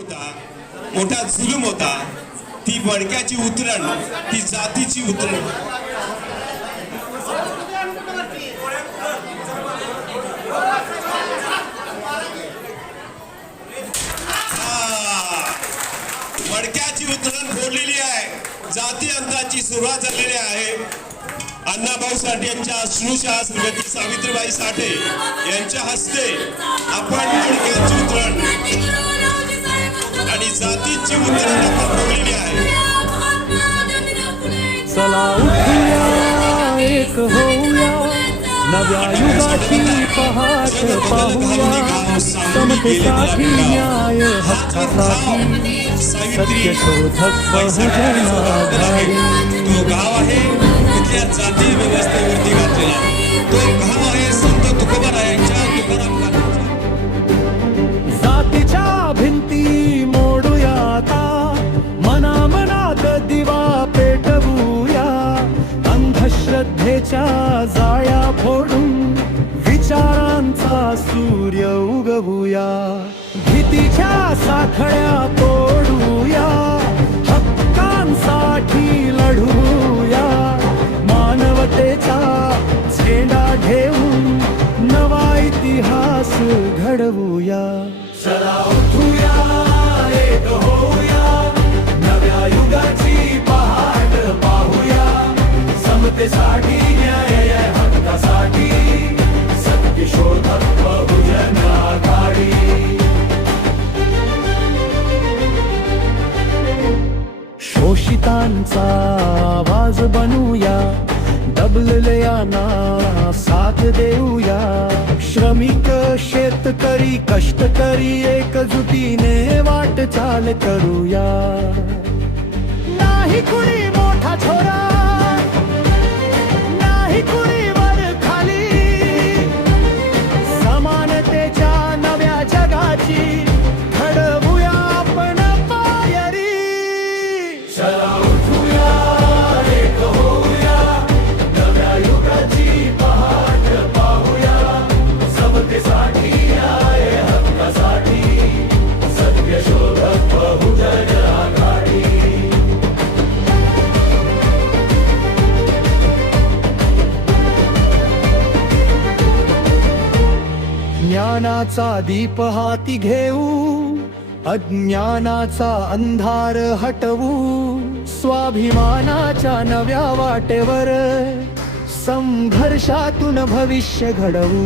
होता, मोठा जुलूम होता, ती मडक्याची उतरण, ती जातीची उतरण. मडक्याची उतरण फोडलेली आहे, जाती अंताची सुरुवात झालेली आहे. अण्णाभाऊ साठे यांच्या अश्रूशा श्रीमती सावित्रीबाई साठे यांच्या हस्ते आपण मडक्याची उतरण आणि जातीची उतरण आपण फोडलेली आहे. चला उठूया, एक होऊया, नव्या युगाची पहाट पाहूया. समतेसाठी, न्याय हक्कासाठी, सत्य शोधक बहुजन आघाडी. तो गाव आहे तिथल्या जाती व्यवस्थेवरती घातलेला, तो गाव आहे संत तुकोबारायांच्या तुकाराम गावाचा. जातीच्या भिंती मोडूया आता, मनामनात दिवा पेटवूया. अंधश्रद्धेच्या जाळ्या फोडून विचारांचा सूर्य उगवूया. भीतीच्या साखळ्या तोडूया, हक्कांसाठी लढूया. मानवतेचा झेंडा घेऊन नवा इतिहास घडवूया. चला उठूया, एक होऊया, नव्या युगाची पहाट पाहूया. समतेसाठी, न्याय हक्कासाठी, सत्य शोधक बहुजन आघाडी. शोषितांचा आवाज बनूया, दबलेल्यांना साथ देऊया. श्रमिक शेतकरी कष्टकरी एकजुटीने वाटचाल करूया. नाही कुणी मोठा छोरा, नाही कुणी वर खाली, समानतेच्या नव्या जगाची घडवूया आपण पायरी. चला उठूया, एक होऊया, नव्या युगाची पहाट पाहूया. समतेसाठी, न्याय हक्कासाठी, सत्य शोधक बहुजन आघाडी. ज्ञानाचा दीप हाती घेऊ, अज्ञानाचा अंधार हटवू. स्वाभिमानाच्या नव्या वाटेवर संघर्षातून भविष्य घडवू.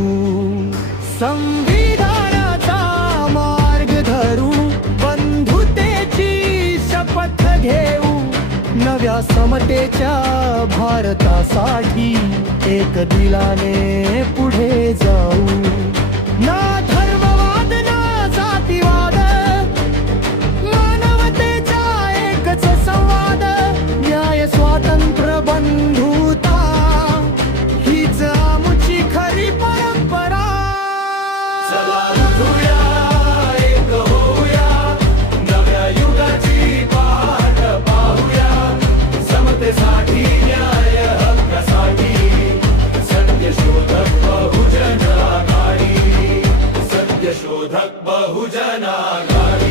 संविधानाचा मार्ग धरू, बंधुतेची शपथ घेऊ. नव्या समतेच्या भारतासाठी एक दिलाने पुढे जाऊ. ना धर्मवाद ना जातीवाद, मानवतेचा एकच संवाद. न्याय स्वातंत्र्य बंधुता, हीच आमची खरी परंपरा. चला उठूया, एक होऊया, नव्या युगाची पहाट पाहूया. समतेसाठी, न्याय हक्कासाठी, सत्य शोधक बहुजन आघाडी. सत्य शोधक बहुजन आघाडी.